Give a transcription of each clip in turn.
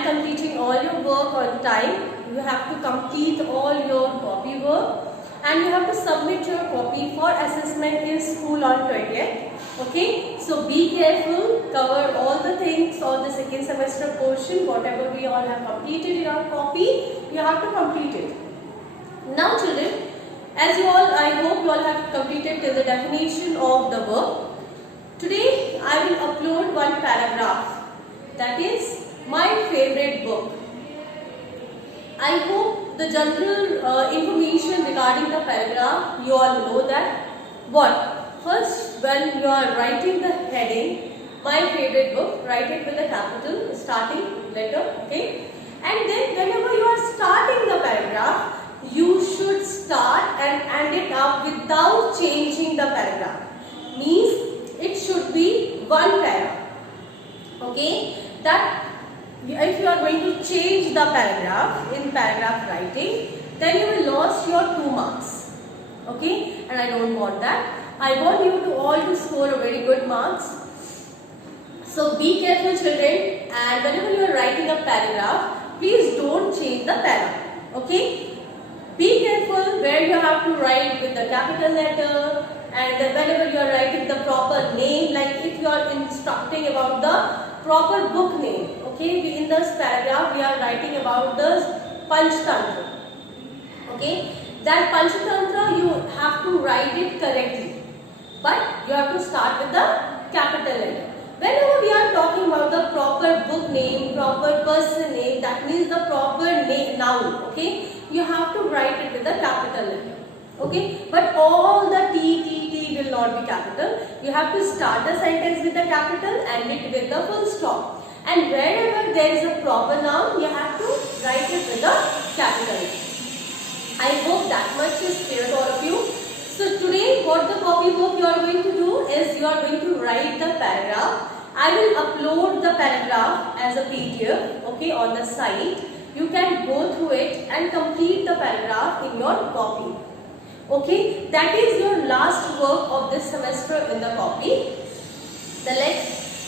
and completing all your work on time. You have to complete all your copy work and you have to submit your copy for assessment in school on 20th. Okay, so be careful, cover all the things, all the second semester portion, whatever we all have completed in our copy, you have to complete it. Now children, as you all, I hope you all have completed till the definition of the verb. Today I will upload one paragraph, that is my favorite book. I hope the general information regarding the paragraph you all know that. What? First, when you are writing the heading, my favorite book, write it with a capital starting letter, okay? And then whenever you are starting the paragraph, you should start and end it up without changing the paragraph. Means it should be one paragraph, okay? That if you are going to change the paragraph in paragraph writing, then you will lose your 2 marks, okay? And I don't want that. I want you to all to score a very good marks. So be careful children, and whenever you are writing a paragraph, please don't change the paragraph, okay? Be careful where you have to write with the capital letter, and whenever you are writing the proper name, like if you are instructing about the proper book name, okay? In this paragraph we are writing about the Panchtantra, okay? That Panchtantra you have to write it correctly. But you have to start with the capital letter. Whenever we are talking about the proper book name, proper person name, that means the proper name, noun, okay? You have to write it with the capital letter, okay? But all the T will not be capital. You have to start the sentence with the capital and it with the full stop. And wherever there is a proper noun, you have to write it with the capital letter. I hope that much is clear to all of you. So today what the copybook you are going to do is you are going to write the paragraph. I will upload the paragraph as a PDF, okay, on the site. You can go through it and complete the paragraph in your copy. Okay, that is your last work of this semester in the copy.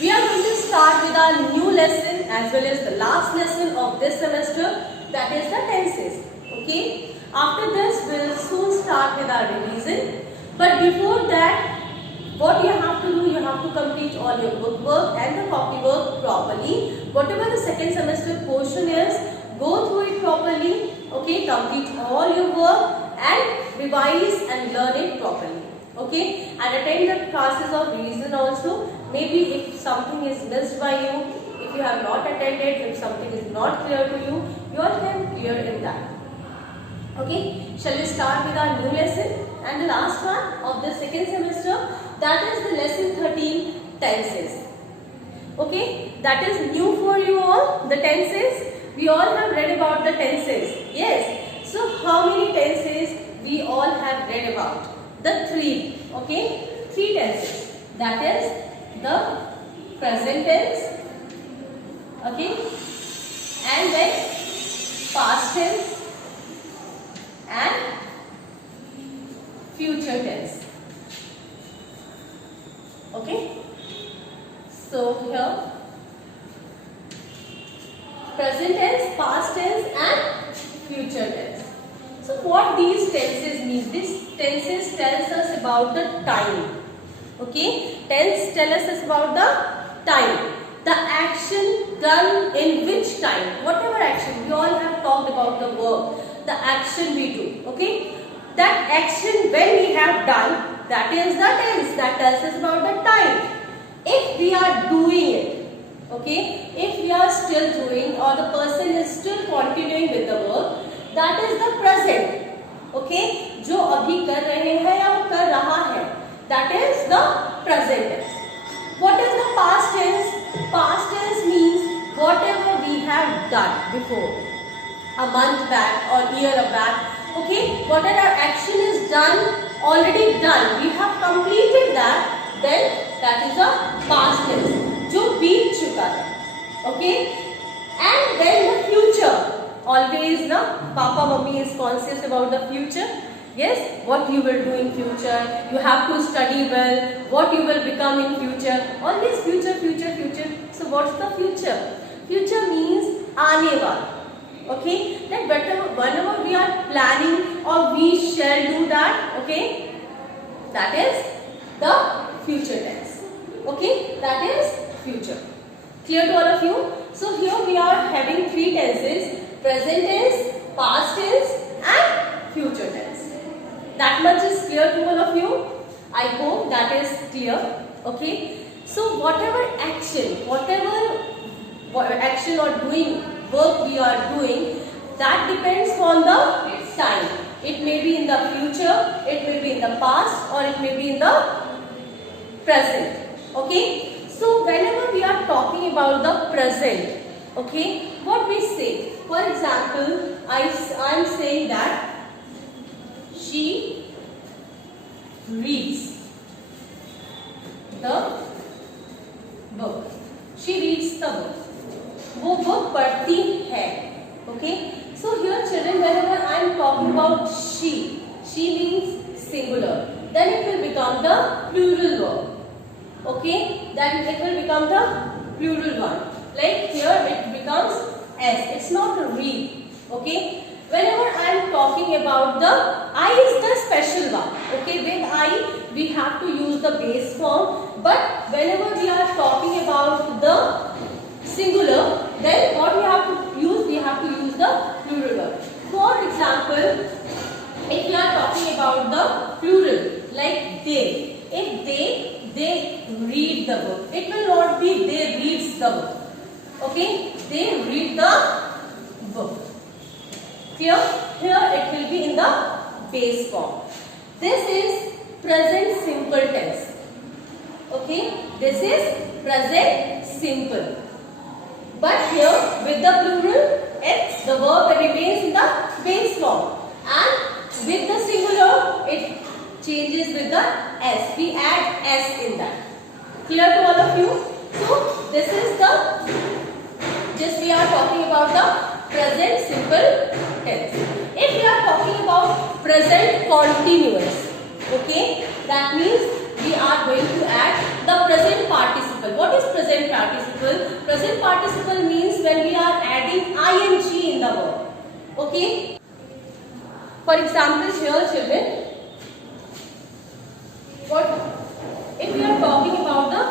We are going to start with our new lesson as well as the last lesson of this semester, that is the tenses. Okay. After this, we will soon start with our revision. But before that, what you have to do, you have to complete all your book work and the copy work properly. Whatever the second semester portion is, go through it properly. Okay, complete all your work and revise and learn it properly. Okay, and attend the classes of revision also. Maybe if something is missed by you, if you have not attended, if something is not clear to you, you all can clear in that. Okay, shall we start with our new lesson and the last one of the second semester, that is the lesson 13, tenses. Okay, that is new for you all, the tenses. We all have read about the tenses. Yes, so how many tenses we all have read about? The 3, okay, 3 tenses. That is the present tense, okay, and then past tense and future tense. Okay, so here present tense, past tense and future tense. So what these tenses mean? These tenses tells us about the time. Okay, tense tells us about the time, the action done in which time, whatever action. We all have talked about the verb, the action we do, okay? That action when we have done, that is the tense, that tells us about the time. If we are doing it, okay, if we are still doing or the person is still continuing with the work, that is the present, okay? जो अभी कर रहे हैं या वो कर रहा है, that is the present tense. What is the past tense? Past tense means whatever we have done before, a month back or year back, okay, whatever action is done, already done, we have completed that, then that is a past tense, जो बीत चुका है, okay. And then the future, always na, papa mummy is conscious about the future. Yes, what you will do in future, you have to study well, what you will become in future, always future, future, future. So what's the future? Future means आने वाला. Okay, that whenever we are planning or we shall do that, okay, that is the future tense. Okay, that is future. Clear to all of you? So here we are having three tenses: present tense, past tense and future tense. That much is clear to all of you? I hope that is clear. Okay, so whatever action or doing work we are doing, that depends on the time. It may be in the future, it may be in the past, or it may be in the present. Okay, so whenever we are talking about the present, okay, what we say? For example, I am saying that she reads the book. She reads the book. वो book पढ़ती है. Okay. So here children, whenever I am talking about she means singular. Then it will become the plural verb. Okay. Then it will become the plural one. Like here it becomes s. It's not a read. Okay. Whenever I am talking about the I is the special one. Okay. With I we have to use the base form. But whenever we are talking about the singular, then what we have to use? We have to use the plural verb. For example, if we are talking about the plural, like they, if they read the book, it will not be they reads the book. Okay, they read the book. Clear? Here it will be in the base form. This is present simple tense. Okay, this is present simple. But here with the plural, it's the verb remains in the base form, and with the singular, it changes with the s. We add s in that. Clear to all of you? So this is just we are talking about the present simple tense. If we are talking about present continuous, okay, that means we are going to add the present participle. What is present participle? Present participle means when we are adding ing in the verb. Okay. For example, here children, if we are talking about the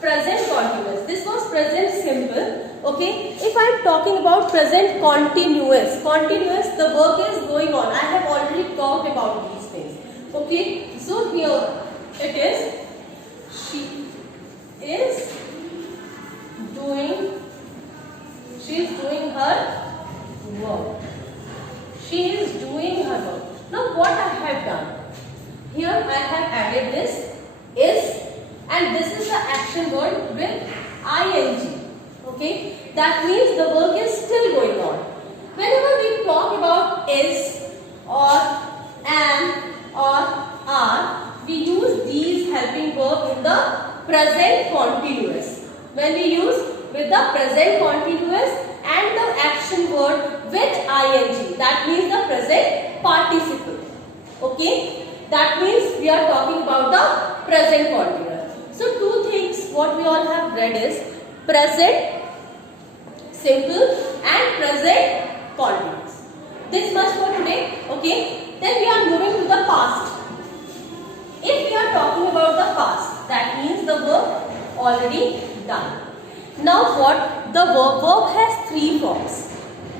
present continuous, this was present simple. Okay. If I am talking about present continuous, the work is going on. I have already talked about these things. Okay. So here it is, she is doing her work. She is doing her work. Now what I have done? Here I have added this is, and this is the action word with ing. Okay, that means the work is still going on. Whenever we talk about is or am or are, we use these helping verb in the present continuous. When we use with the present continuous and the action word with ing, that means the present participle. Okay, that means we are talking about the present continuous. So two things what we all have read is present simple and present continuous. This much for today. Okay, then we are moving to the past. If we are talking about the past, that means the work already done. Now what? The verb has three forms.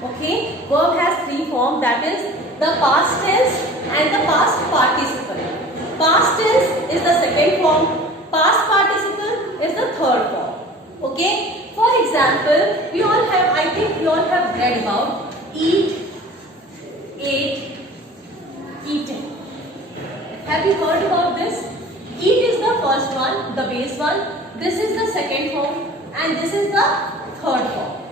Okay, verb has three forms, that is the past tense and the past participle. Past tense is the second form, past participle is the third form. Okay, for example, we all have, I think we all have read about eat, ate, eaten. Have you heard about this? Eat is the first one, the base one. This is the second form and this is the third form.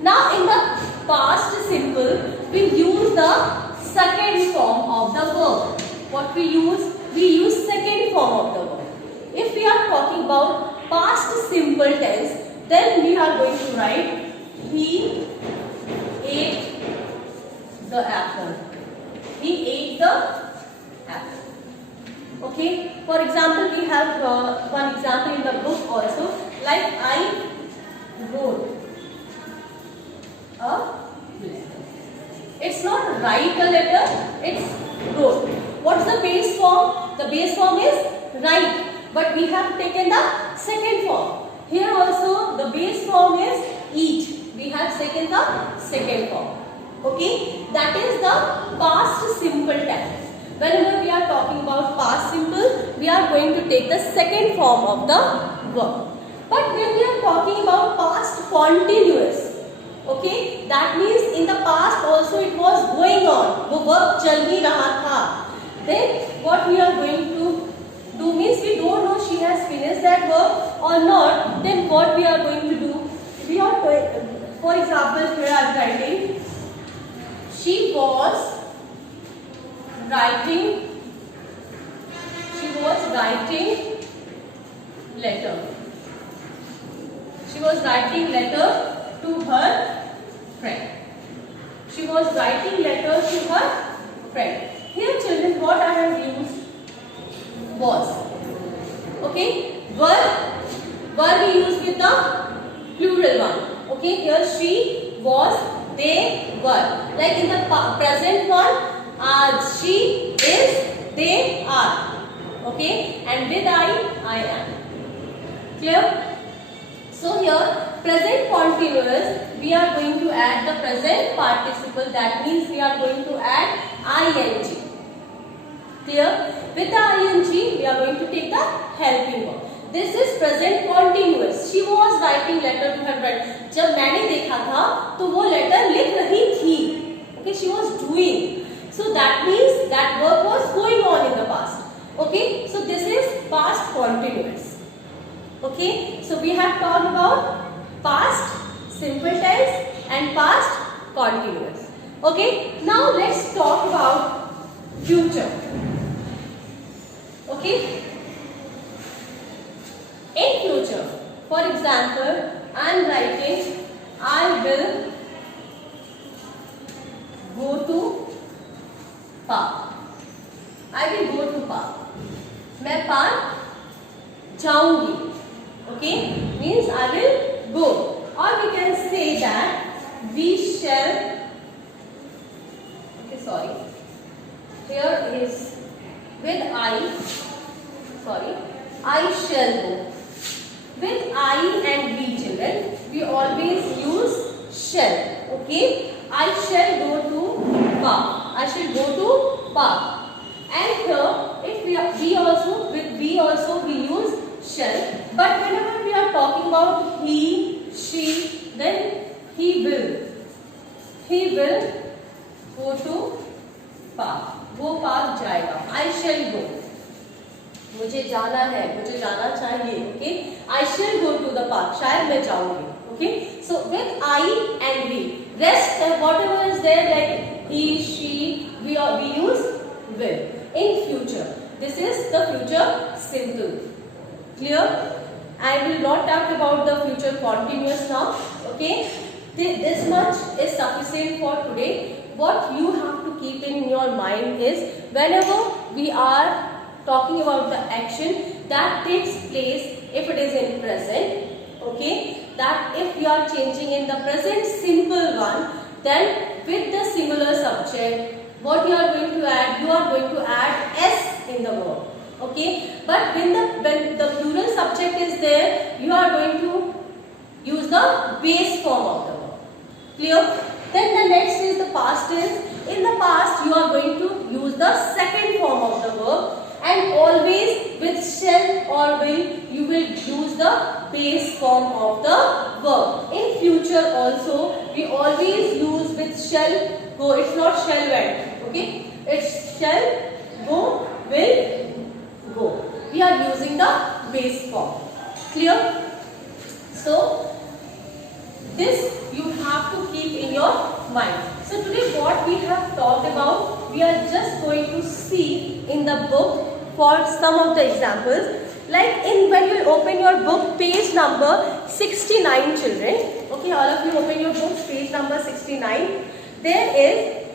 Now in the past simple, we use the second form of the verb. What we use? We use second form of the verb. If we are talking about past simple tense, then we are going to write he ate the apple. He ate the apple. Okay. For example, we have one example in the book also. Like I wrote a write a letter, it's wrote. What's the base form? The base form is write, but we have taken the second form. Here also the base form is eat. We have taken the second form. Okay, that is the past simple tense. Whenever we are talking about past simple, we are going to take the second form of the verb. But when we are talking about past continuous, okay, that means in the past also it was going on. वो verb चल ही रहा था. Then what we are going to do means we don't know she has finished that verb or not. Then what we are going to do? We are going, for example, here I am writing. She was writing letter. She was writing letter to her friend. She was writing letter to her friend. Here children, what I have used was. Okay, verb we use with the plural one. Okay, here she was, they were. Like in the present one, she is, they are. Okay, and with I am. Clear? So here, present continuous, we are going to add the present participle. That means we are going to add ing. Clear? With the ing, we are going to take the helping verb. This is present continuous. She was writing letter to her friend. जब मैंने देखा था तो वो letter लिख रही थी. Okay, she was doing. So that means that work was going on in the past. Okay, so this is past continuous. Okay, so we have talked about past simple tense and past continuous. Okay, now let's talk about future. Okay. In future, for example, I am writing, I will go to park. I will go to park. मैं park जाऊंगी. Okay, means I will go. Or we can say that we shall. Okay, sorry. Here is with I shall go. With I and we children, we always use shall. Okay, I shall go to park. I shall go to park. And here, if we also with we also we use shall. But whenever we are talking about he, she, then he will go to park. वो park जाएगा. I shall go. मुझे जाना है, मुझे जाना चाहिए. Okay, I shall go to the park. शायद मैं जाऊंगी. Okay, so with I and we, rest whatever is there like he, she, we use will. In future, this is the future simple. Clear? I will not talk about the future continuous now. Okay, this much is sufficient for today. What you have to keep in your mind is whenever we are talking about the action that takes place if it is in present, okay, that if we are changing in the present simple one, then with the similar subject, what you are going to add? You are going to add s in the verb, okay. But when the plural subject is there, you are going to use the base form of the verb. Clear? Then the next is the past tense. In the past, you are going to use the second form of the verb, and always with shall or will, you will use the base form of the verb. In future also, we always use with shall go. It's not shall went. Okay? It's shall go, will go. We are using the base form. Clear? So, this you have to keep in your mind. So today what we have talked about, we are just going to see in the book for some of the examples. Like when you open your book, page number 69 children. Okay, all of you open your books, page number 69. There is,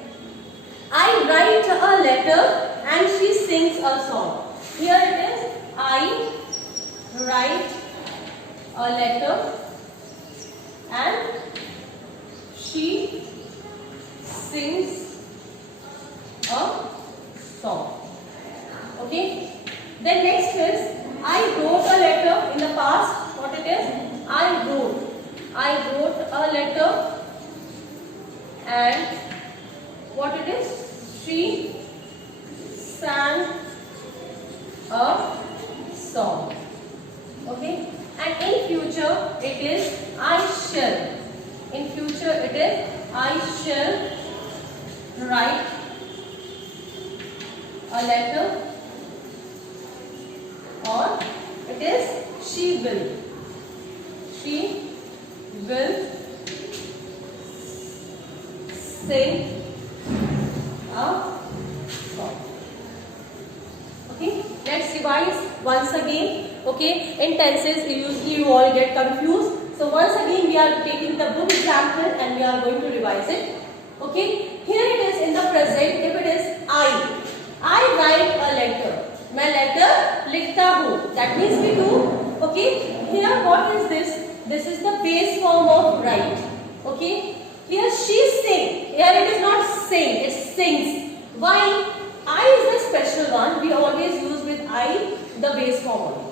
I write a letter and she sings a song. Here it is, I write a letter and she sings I wrote a letter, and what it is? She sang a song. Okay, and in future it is I shall. In future it is I shall write a letter, or it is she will. She will sing a song. Okay, let's revise once again. Okay, in tenses usually you all get confused. So once again we are taking the book example and we are going to revise it. Okay, here it is in the present. If it is I write a letter. मैं letter लिखता हूँ. That means we do. Okay, here what is this? This is the base form of write. Okay, here she sing. Here it is not sing, it sings. Why? I is the special one. We always use with I the base form only.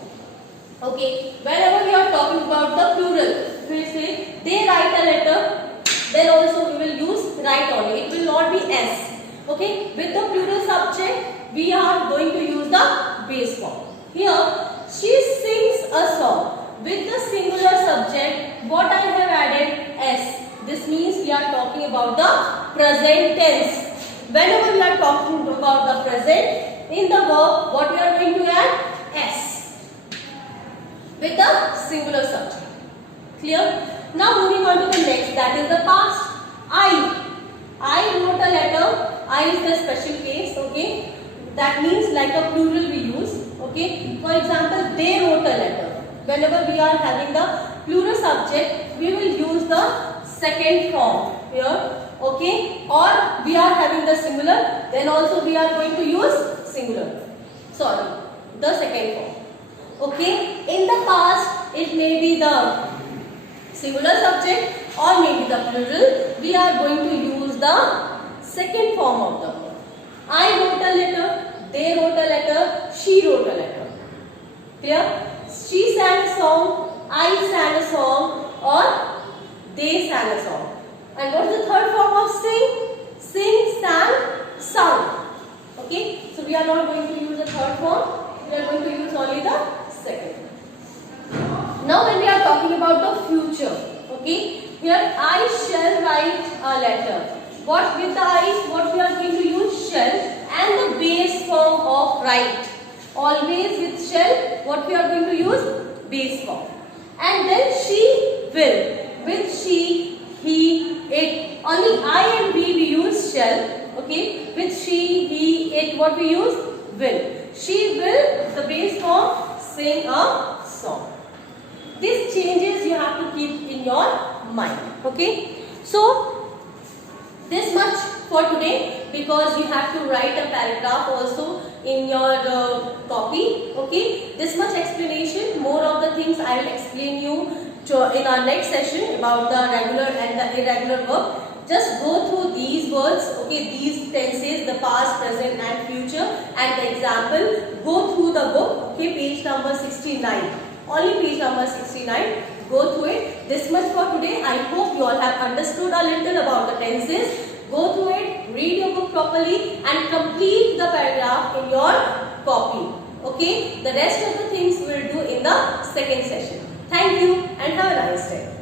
Okay, whenever we are talking about the plural, we say they write a letter, then also we will use write only. It will not be s. Okay, with the plural subject we are going to use the base form. Here she sings a song. With the singular subject, what I have added? S. This means we are talking about the present tense. Whenever we are talking about the present in the verb, what we are going to add? S. With the singular subject. Clear? Now moving on to the next, that is the past. I wrote a letter. I is the special case. Okay, that means like a plural we use. Okay, for example, they wrote a letter. Whenever we are having the plural subject, we will use the second form here. Okay, or we are having the singular, then also we are going to use singular. Sorry, the second form. Okay, in the past it may be the singular subject or maybe the plural. We are going to use the second form of the verb. I wrote a letter, they wrote a letter, she wrote a letter. Clear? She sang a song, I sang a song, or they sang a song. And what is the third form of sing? Sing, sang, sung. Okay, so we are not going to use the third form. We are going to use only the second. Now when we are talking about the future, okay, here I shall write a letter. What with the I, what we are going to use? Shall, and the base form of write. Always with shall, what we are going to use? Base form. And then she will. With she, he, it. Only I and we use shall. Okay. With she, he, it, what we use? Will. She will, the base form, sing a song. These changes you have to keep in your mind. Okay. So this much for today, because you have to write a paragraph also in your copy. Okay, this much explanation. More of the things I will explain you in our next session about the regular and the irregular verb. Just go through these words, okay, these tenses, the past, present and future, and the example. Go through the book, okay, page number 69. Only page number 69. Go through it. This much for today. I hope you all have understood a little about the tenses. Go through it, read your book properly and complete the paragraph in your copy. Okay, the rest of the things we will do in the second session. Thank you and have a nice day.